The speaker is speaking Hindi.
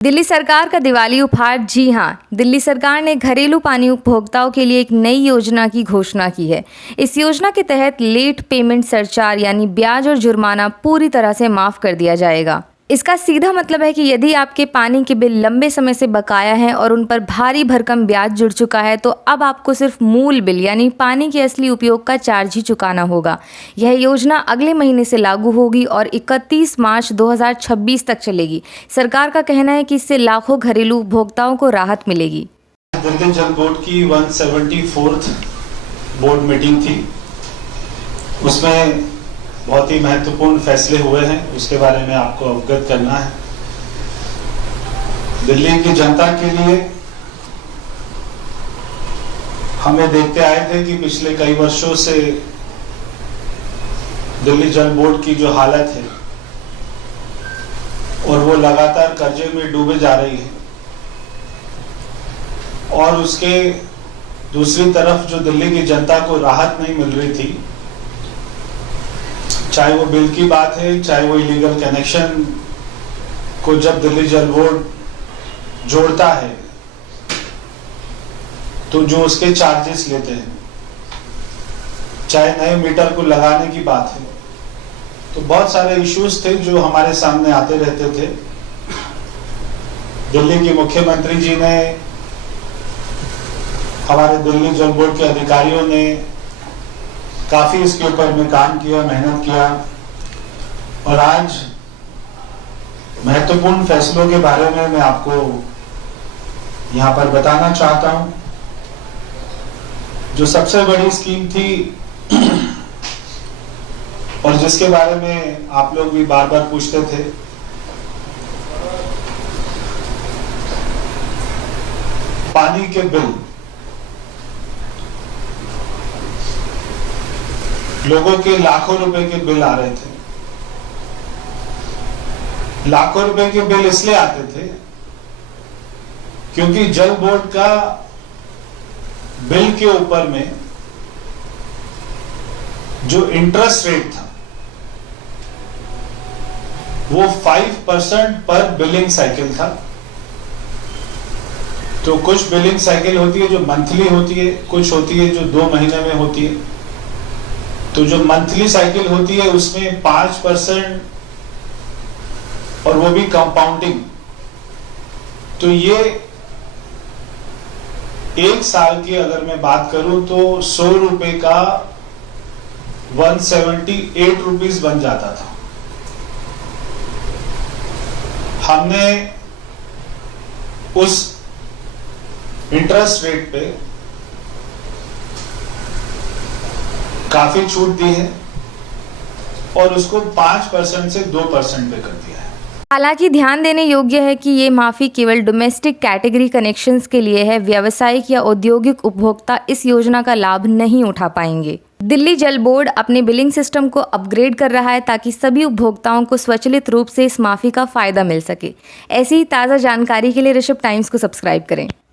दिल्ली सरकार का दिवाली उपहार। जी हां, दिल्ली सरकार ने घरेलू पानी उपभोक्ताओं के लिए एक नई योजना की घोषणा की है। इस योजना के तहत लेट पेमेंट सरचार्ज यानी ब्याज और जुर्माना पूरी तरह से माफ कर दिया जाएगा। इसका सीधा मतलब है कि यदि आपके पानी के बिल लंबे समय से बकाया हैं और उन पर भारी भरकम ब्याज जुड़ चुका है, तो अब आपको सिर्फ मूल बिल यानी पानी के असली उपयोग का चार्ज ही चुकाना होगा। यह योजना अगले महीने से लागू होगी और 31 मार्च 2026 तक चलेगी। सरकार का कहना है कि इससे लाखों घरेलू उपभोक्ताओं को राहत मिलेगी। दिल्ली जल बोर्ड की 174th बोर्ड मीटिंग थी। उसमें बहुत ही महत्वपूर्ण फैसले हुए हैं, उसके बारे में आपको अवगत करना है। दिल्ली की जनता के लिए हमें देखते आए थे कि पिछले कई वर्षों से दिल्ली जल बोर्ड की जो हालत है और वो लगातार कर्जे में डूबे जा रही है, और उसके दूसरी तरफ जो दिल्ली की जनता को राहत नहीं मिल रही थी, चाहे वो बिल की बात है, चाहे वो इलीगल कनेक्शन को जब दिल्ली जल बोर्ड जोड़ता है तो जो उसके चार्जेस लेते हैं, चाहे नए मीटर को लगाने की बात है, तो बहुत सारे इश्यूज थे जो हमारे सामने आते रहते थे। दिल्ली के मुख्यमंत्री जी ने, हमारे दिल्ली जल बोर्ड के अधिकारियों ने काफी इसके ऊपर में काम किया, मेहनत किया, और आज महत्वपूर्ण फैसलों के बारे में मैं आपको यहां पर बताना चाहता हूं। जो सबसे बड़ी स्कीम थी और जिसके बारे में आप लोग भी बार बार पूछते थे, पानी के बिल। लोगों के लाखों रुपए के बिल आ रहे थे। लाखों रुपए के बिल इसलिए आते थे क्योंकि जल बोर्ड का बिल के ऊपर में जो इंटरेस्ट रेट था वो 5% पर बिलिंग साइकिल था। तो कुछ बिलिंग साइकिल होती है जो मंथली होती है, कुछ होती है जो 2 महीने में होती है। तो जो मंथली साइकिल होती है उसमें 5% और वो भी कंपाउंडिंग। तो ये एक साल की अगर मैं बात करूं तो 100 रुपए का 178 रुपीज बन जाता था। हमने उस इंटरेस्ट रेट पे काफी छूट दी है और उसको 5% से 2% पे कर दिया है। हालांकि ध्यान देने योग्य है कि ये माफ़ी केवल डोमेस्टिक कैटेगरी कनेक्शंस के लिए है। व्यावसायिक या औद्योगिक उपभोक्ता इस योजना का लाभ नहीं उठा पाएंगे। दिल्ली जल बोर्ड अपने बिलिंग सिस्टम को अपग्रेड कर रहा है ताकि सभी उपभोक्ताओं को स्वचालित रूप से इस माफ़ी का फ़ायदा मिल सके। ऐसी ही ताज़ा जानकारी के लिए ऋषभ टाइम्स को सब्सक्राइब करें।